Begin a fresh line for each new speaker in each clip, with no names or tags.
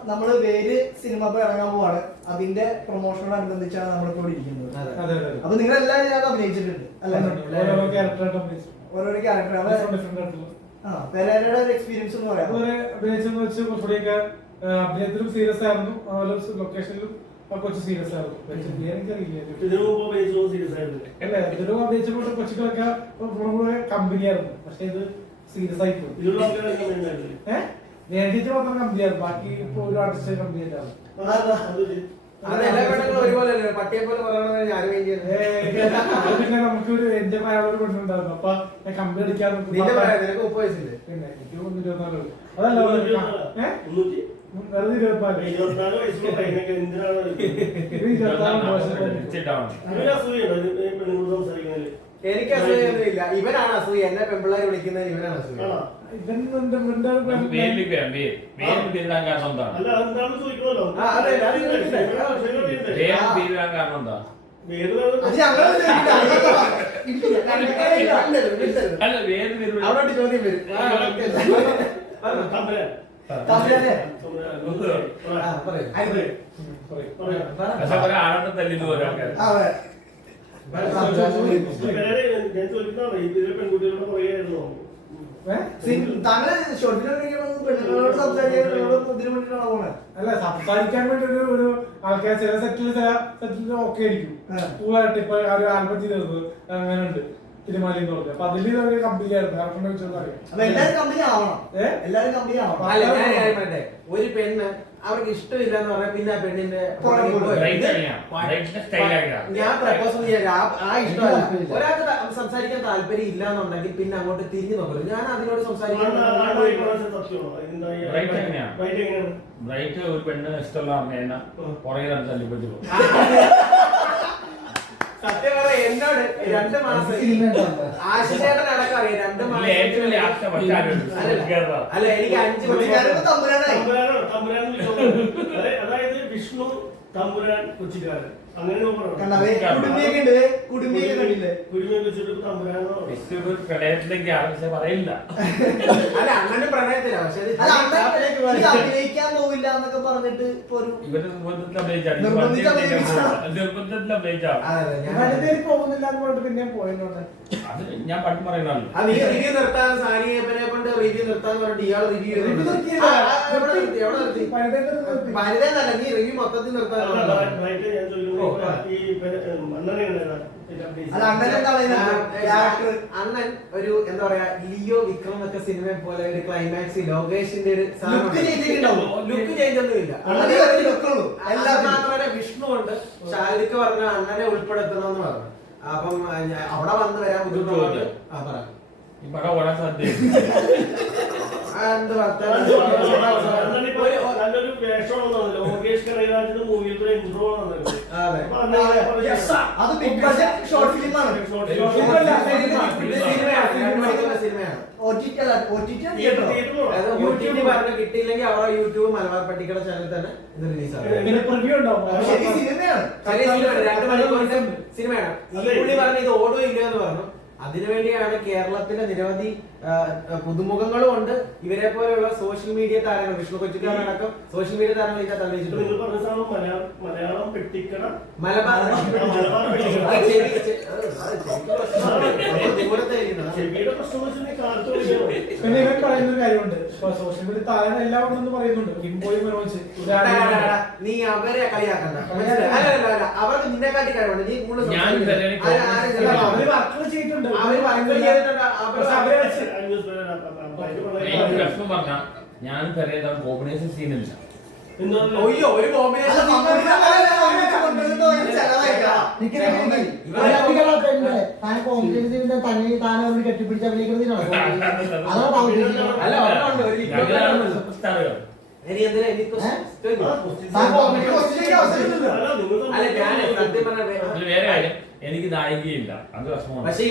നമ്മള് വേര് സിനിമ ഇറങ്ങാൻ പോവാണ്. അതിന്റെ പ്രൊമോഷനോടനുബന്ധിച്ചാണ് നമ്മളിപ്പോൾ ഇരിക്കുന്നത്. അപ്പൊ നിങ്ങളെല്ലാവരും ഞാൻ അഭിനയിച്ചിട്ടുണ്ട് അല്ലെ? ഓരോരോ ക്യാരക്ടർ പെരേരയുടെ ഒരു എക്സ്പീരിയൻസ് എന്ന് പറയാം.
അഭിനയിച്ചെന്ന് വെച്ച് കുറച്ചുകൂടിയൊക്കെ അഭിനയത്തിലും സീരിയസ് ആയിരുന്നു, അതുപോലെ ലൊക്കേഷനിലും കൊച്ചു സീരിയസ് ആയിരുന്നു. അല്ല ഇതിലും അഭിനയിച്ചപ്പോൾ കൊച്ചുകളൊക്കെ കമ്പനിയായിരുന്നു, പക്ഷെ ഇത് സീരിയസ് ആയി പോയി. നേരിട്ട് മാത്രം കമ്പനിയായിരുന്നു, ബാക്കി ഇപ്പൊ ഒരു ആർട്ടിസ്റ്റ് കമ്പനി ആയിട്ടാണ്. പിന്നെ നമുക്കൊരു എൻജോയ് ആയൊരു പെണ്ണുണ്ടായിരുന്നു. അപ്പൊ ഞാൻ കമ്പനി അടിക്കാൻ പിന്നെ എനിക്ക് 24 അതല്ല വെറുതെ 24
എനിക്ക് അസൂയൊന്നുമില്ല. ഇവനാണ് അസൂയ, എന്നെ പെമ്പിള്ളേര് വിളിക്കുന്നത് ഇവനാണ് അസൂയ. അവിടെ ചോദ്യം വരും.
അല്ല സംസാരിക്കാൻ വേണ്ടി ഒരു ആൾക്കാർ ചില സെറ്റിൽ ഓക്കെ ആയിരിക്കും, കൂളായിട്ട് ഇപ്പൊ ഒരു ആൽബം ചെയ്തത് അങ്ങനെ ഉണ്ട് തിരുമാലി എന്ന് പറഞ്ഞു. അപ്പൊ അതിൽ കമ്പനിയായിരുന്നു.
ഒരു പെണ്ണ് അവർക്ക് ഇഷ്ടമില്ല എന്ന് പറഞ്ഞാൽ പിന്നെ ആ പെണ്ണിന്റെ ഞാൻ പ്രപ്പോസ് ചെയ്യാൻ ആ ഇഷ്ടമല്ല. ഒരാൾക്ക് സംസാരിക്കാൻ താല്പര്യം ഇല്ല എന്നുണ്ടെങ്കിൽ പിന്നെ അങ്ങോട്ട് തിരിഞ്ഞു നോക്കരുത്. ഞാൻ അതിനോട് സംസാരിക്കാൻ
ഒരു പെണ്ണ് ഇഷ്ടമുള്ള അമ്മേനെ പുറകെ തല്ലിപ്പറ്റി
സത്യം പറയാം. എന്നോട് 2 മാസം ആശിച്ചേട്ടൻ അടക്കം അറിയാം. 2 മാസം അല്ല എനിക്ക് 5
അതായത് വിഷ്ണു തമ്പുരാൻ കൊച്ചിക്കാരൻ അങ്ങനെ
പറയില്ല.
അല്ല അണ്ണന് പ്രണയത്തിലാ, പക്ഷെ
അഭിനയിക്കാൻ പോവില്ല എന്നൊക്കെ പറഞ്ഞിട്ട്
ഇവര്
പോകുന്നില്ല എന്ന് പറഞ്ഞിട്ട് പിന്നെ പോയതുകൊണ്ട്
അത് ഞാൻ പണ്ട് പറയുന്നതാണ്.
റിവ്യൂ നിർത്താൻ സാനിയപ്പനെ കൊണ്ട് റിവ്യൂ നിർത്താന്ന് പറഞ്ഞിട്ട് ഇയാൾ റിവ്യൂ വലുതെന്നല്ല, നീ റിവ്യൂ മൊത്തത്തിൽ നിർത്താൻ അണ്ണൻ ഒരു എന്താ പറയാ ലിയോ വിക്രം ഒക്കെ സിനിമ പോലെ ഒരു ക്ലൈമാക്സ് ലോകേഷിന്റെ ഒരു ലുക്ക് ചേഞ്ച് ഒന്നുമില്ല. മാത്രമല്ല വിഷ്ണു ഉണ്ട്. ഷാരിക്ക് പറഞ്ഞ അണ്ണനെ ഉൾപ്പെടുത്തണമെന്ന് പറഞ്ഞു. അപ്പം അവിടെ വന്ന് വരാൻ ബുദ്ധിമുട്ടുണ്ട്.
ഓടാൻ സാധ്യത
നല്ലൊരു വേഷമാണെന്ന് ലോകേഷ് കനകരാജിന്റെ മൂവിയിൽ ഇൻട്രോ
കിട്ടിയില്ലെങ്കിൽ അവരുടെ യൂട്യൂബ് മലബാർ പട്ടിക്കട ചാനൽ തന്നെ ഇത് റിലീസ് ആകും. 2 മണിക്കൂറിന്റെ സിനിമയാണ്. ഈ പുള്ളി പറഞ്ഞ ഇത് ഓടോ ഇല്ലയോ എന്ന് പറഞ്ഞു. അതിനുവേണ്ടിയാണ് കേരളത്തിലെ നിരവധി പുതുമുഖങ്ങളും ഉണ്ട്. ഇവരെ പോലെയുള്ള സോഷ്യൽ മീഡിയ താരങ്ങൾ, വിഷ്ണു കൊച്ചിക്കാരനടക്കം സോഷ്യൽ മീഡിയ താരങ്ങൾ ഇതിനകത്ത് അഭിനയിച്ചിട്ടുണ്ട്.
മലയാളം പെട്ടിക്കട
മലബാർ
പിന്നെ ഇവൻ പറയുന്നൊരു കാര്യമുണ്ട്. സോഷ്യൽ മീഡിയ താരം എല്ലാം ഉണ്ടെന്ന് പറയുന്നുണ്ട്. കിംബോയ് മനോജ്
നീ അവരെ കളിയാക്കണ്ട. അല്ല അവർക്ക് നിന്നെക്കാട്ടി കഴിവുണ്ട്. നീ കൂടുതൽ
വർക്കുകൾ ചെയ്തിട്ടുണ്ട്.
പ്രശ്നം പറഞ്ഞ ഞാൻ പറയുന്ന കോമ്പിനേഷൻ സീനില്ല.
അയ്യോ ഒരു കോമ്പിനേഷൻ കെട്ടിപ്പിടിച്ച
വേറെ കാര്യം, എനിക്ക് നായികയില്ല, അത് പ്രശ്നമാണ്.
പക്ഷെ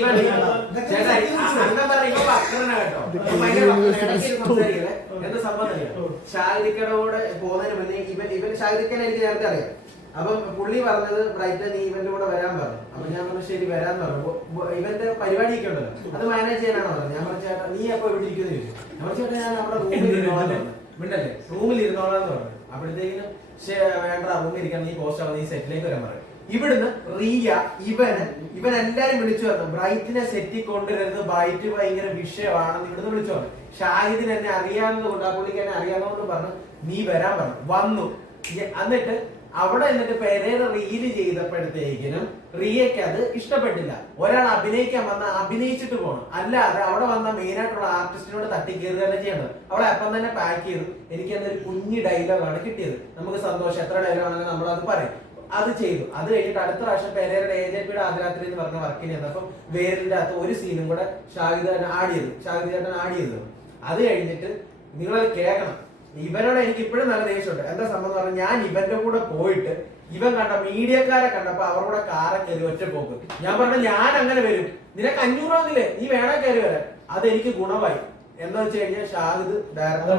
എന്താ സംഭവം ഷാഹിദിക്കടോടെ പോകുന്നതിന് മുന്നേ ഇവൻ ഷാഹിദിക്കനെ എനിക്ക് നേരത്തെ അറിയാം. അപ്പം പുള്ളി പറഞ്ഞത് ബ്രൈറ്റ് നീ ഇവന്റെ കൂടെ വരാൻ പറഞ്ഞു. അപ്പൊ ഞാൻ പറഞ്ഞു ശരി വരാന്ന് പറഞ്ഞു. ഇവന്റെ പരിപാടിയൊക്കെ ഉണ്ടല്ലോ, അത് മാനേജ് ചെയ്യാനാണോ പറഞ്ഞത്. ഞാൻ പറഞ്ഞു ചേട്ടാ നീ അപ്പൊ ഇവിടെ ഇരിക്കുന്നു ചോദിച്ചു. ഞാൻ ചേട്ടാ ഞാൻ അവിടെ റൂമിൽ മിണ്ടല്ലേ റൂമിൽ ഇരുന്നോളാന്ന് പറഞ്ഞു. അപ്പോഴത്തേക്കിനും വേണ്ട റൂമിൽ ഇരിക്കാൻ നീ പോസ്റ്റ് ആവുന്ന നീ സെറ്റിലേക്ക് വരാൻ പറയും. ഇവിടുന്ന് റിയ ഇവൻ എല്ലാരും വിളിച്ചു പറഞ്ഞു, ബ്രൈറ്റിനെ സെറ്റിൽ കൊണ്ടുവരരുത്, ബ്രൈറ്റ് ഭയങ്കര വിഷയമാണെന്ന് ഇവിടുന്ന് വിളിച്ചു പറഞ്ഞു. ഷാഹിദിന് എന്നെ അറിയാവുന്നത് കൊണ്ട്, ആ പുള്ളിക്ക് എന്നെ അറിയാവുന്നതുകൊണ്ട് പറഞ്ഞു നീ വരാൻ പറഞ്ഞു. വന്നു. എന്നിട്ട് അവിടെ എന്നിട്ട് പെരേര റീല് ചെയ്തപ്പോഴത്തേക്കിനും റിയക്ക് അത് ഇഷ്ടപ്പെട്ടില്ല. ഒരാൾ അഭിനയിക്കാൻ വന്ന അഭിനയിച്ചിട്ട് പോകണം, അല്ലാതെ അവിടെ വന്ന മെയിൻ ആയിട്ടുള്ള ആർട്ടിസ്റ്റിനോട് തട്ടിക്കയറുകയല്ല ചെയ്യേണ്ടത്. അവളെ അപ്പം തന്നെ പാക്ക് ചെയ്തു. എനിക്ക് എന്നൊരു കുഞ്ഞു ഡയലോഗാണ് കിട്ടിയത്. നമുക്ക് സന്തോഷം, എത്ര ഡയലോഗ് ആണെങ്കിലും നമ്മളത് പറയും. അത് ചെയ്തു. അത് കഴിഞ്ഞിട്ട് അടുത്ത പ്രാവശ്യം പെരേരയുടെ AJP ആദ്യരാത്രി എന്ന് പറഞ്ഞ വർക്കിന് ചെന്നപ്പം വേരിന്റെ അകത്ത് ഒരു സീനും കൂടെ ഷാഹിദ് ചേട്ടൻ ആഡ് ചെയ്തു. അത് കഴിഞ്ഞിട്ട് നിങ്ങളത് കേൾക്കണം. ഇവനോട് എനിക്ക് ഇപ്പോഴും നല്ല ദേഷ്യമുണ്ട്. എന്താ സംഭവം എന്ന് പറഞ്ഞാൽ, ഞാൻ ഇവന്റെ കൂടെ പോയിട്ട് ഇവൻ കണ്ട മീഡിയക്കാരെ കണ്ടപ്പോ അവരുടെ കൂടെ കാറെ കയറി ഒറ്റ പോക്ക്. ഞാൻ പറഞ്ഞ ഞാൻ അങ്ങനെ വരും, നിനക്ക് 500 ആവുന്നില്ലേ, നീ വേണം കയറി വരാൻ. അത് എനിക്ക് ഗുണമായി. എന്താ വെച്ച് കഴിഞ്ഞാൽ ഷാഹിദ് ഡയറക്ടർ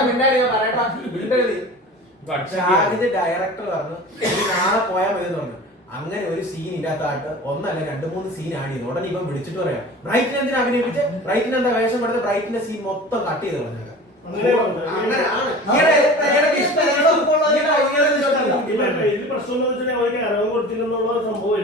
പറഞ്ഞു നാളെ പോയാൽ മതി എന്ന് പറഞ്ഞു. അങ്ങനെ ഒരു സീൻ ഇല്ലാത്തായിട്ട് 1 അല്ല 2-3 സീൻ ആണ് ചെയ്തു. ഉടനെ ഇവൻ വിളിച്ചിട്ട് പറയാം, ബ്രൈറ്റിനെ എന്തിനാ അഭിനയിപ്പിച്ച്, ബ്രൈറ്റിന് എന്താ വേഷം കൊടുത്ത്, ബ്രൈറ്റിന്റെ സീൻ മൊത്തം കട്ട് ചെയ്ത് പറഞ്ഞു.
ഇതിൽ പ്രശ്നം അവർക്ക് അറിവ് കൊടുത്തില്ലെന്നുള്ള സംഭവം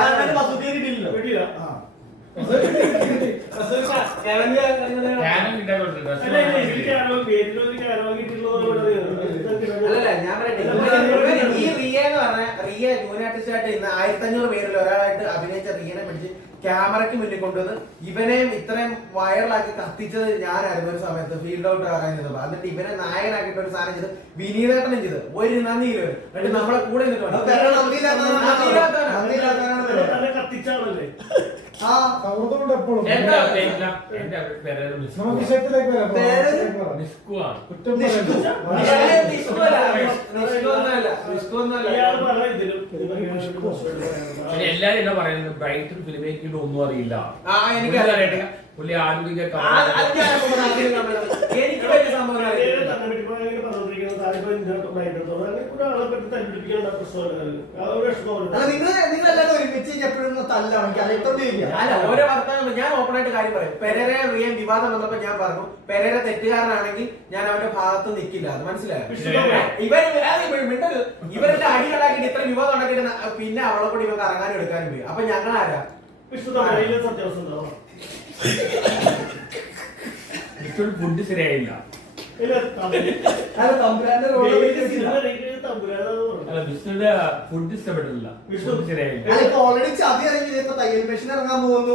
അല്ലല്ല ഞാൻ പറയട്ടെ, ഈ റിയ എന്ന് പറഞ്ഞ റിയ ജൂനിയർ ആർട്ടിസ്റ്റായിട്ട് ഇന്ന് 1500 പേരിൽ ഒരാളായിട്ട് അഭിനയിച്ച റിയനെ പിടിച്ച് ക്യാമറയ്ക്ക് മുന്നിൽ കൊണ്ടുവന്ന് ഇവനെയും ഇത്രയും വൈറലാക്കി കത്തിച്ചത് ഞാനായിരുന്നു ഒരു സമയത്ത് ഫീൽഡ് ഔട്ട് ആകാൻ. എന്നിട്ട് ഇവനെ നായകനാക്കിയിട്ട് ഒരു സാധനം ചെയ്ത് വിനീതേട്ടനും ചെയ്ത് ഒരു നന്ദിയില്ല. എന്നിട്ട് നമ്മളെ കൂടെ
കത്തിച്ചാണല്ലേ
എല്ലാരും എന്താ പറയുന്നത്, ബ്രൈറ്റ് ഫിലിം മേക്കിംഗ് ഒന്നും അറിയില്ല.
എനിക്കറിയാം
പുള്ളി ആധുനിക
എനിക്ക് വലിയ സംഭവം അല്ല. ഓരോ വർത്തമാനം ഞാൻ ഓപ്പൺ ആയിട്ട് കാര്യം പറയും. പെരേര റിയൻ വിവാദം വന്നപ്പോ ഞാൻ പറഞ്ഞു, പെരേര തെറ്റുകാരനാണെങ്കിൽ ഞാൻ അവന്റെ ഭാഗത്ത് നിൽക്കില്ല. അത് മനസ്സിലായോ? ഇവരുടെ അടികളാക്കിയിട്ട് ഇത്ര വിവാദം ഉണ്ടാക്കിയിട്ട് പിന്നെ അവളെ കൂടി ഇവർക്ക് ഇറങ്ങാനും എടുക്കാനും പോയി. അപ്പൊ ഞങ്ങളാരാ
ഫുഡ് ശരിയായില്ല. ഫുഡ് ഇഷ്ടപ്പെട്ടില്ല.
ഓൾറെഡി ചതി ഇറങ്ങി തയ്യൽ മെഷീൻ ഇറങ്ങാൻ പോകുന്നു.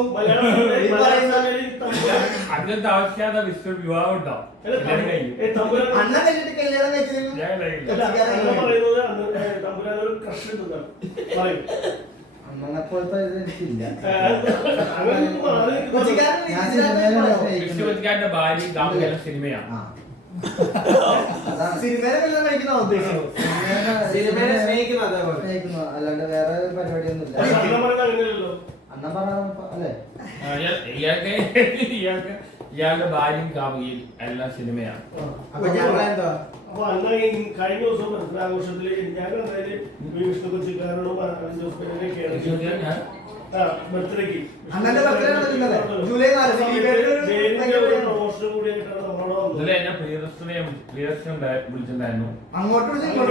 അങ്ങനത്തെ ആവശ്യമില്ലാതെ വിഷ്ണു വിവാഹം ഉണ്ടാവും.
അണ്ണൻ കഴിഞ്ഞിട്ട് കല്യാണം കഴിച്ചിരുന്നു. അണ്ണനെപ്പോഴത്തെ ഇത് എനിക്കില്ല.
വിഷ്ണുവിന്റെ ഭാര്യ ദാമ്പത്യ സിനിമയാണ്.
സിനിമേനെ കല്യാണം കഴിക്കുന്ന ഉദ്ദേശം,
സിനിമയെ സ്നേഹിക്കുന്നത്
അല്ലാണ്ട് വേറെ പരിപാടിയൊന്നുമില്ല. അണ്ണൻ പറഞ്ഞ അല്ലേ,
ഇയാളുടെ ഭാര്യയും കാമുകയും എല്ലാം സിനിമയാണ്.
അപ്പൊ ഞങ്ങളെന്താ
അപ്പൊ അന്ന് കഴിഞ്ഞ ദിവസം ബർത്ത്ഡേ ഞാൻ കണ്ടതില് വിഷ്ണു കൊച്ചിക്കാരനോടും ബർത്ത്ഡേക്ക്
അണ്ണന്റെ ബർത്ത്ഡേ ജൂലൈ 4
പ്രമോഷനും കൂടി ആയിട്ടാണ് നമ്മളോട് വന്നത്.
എന്നെ വിളിച്ചിട്ടുണ്ടായിരുന്നു.
അങ്ങോട്ട്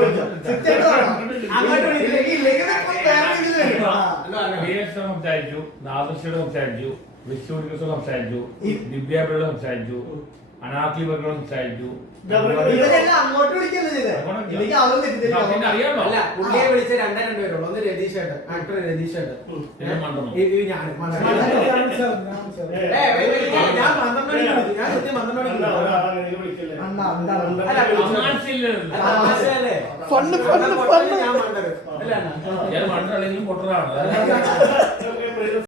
സംസാരിച്ചു, നാദർശയോട് സംസാരിച്ചു, വിഷ്ണു സംസാരിച്ചു, ദിവ്യാബിയോട് സംസാരിച്ചു, അനാർക്കി ബർഗോട് സംസാരിച്ചു.
അങ്ങോട്ട് വിളിക്കല്ലേ
അറിയാമോ?
അല്ല, പുള്ളിയെ വിളിച്ച് 2 പേരുള്ളൂ. ഒന്ന് രതീഷേട്ടൻ, ആക്ടർ രതീഷേട്ടൻ, ഞാൻ
മണ്ടണം.
ഞാൻ 12 മണിക്ക്
വിളിക്കല്ലേ
ഞാൻ മണ്ടല്ലെങ്കിലും പൊട്ടറാണ്.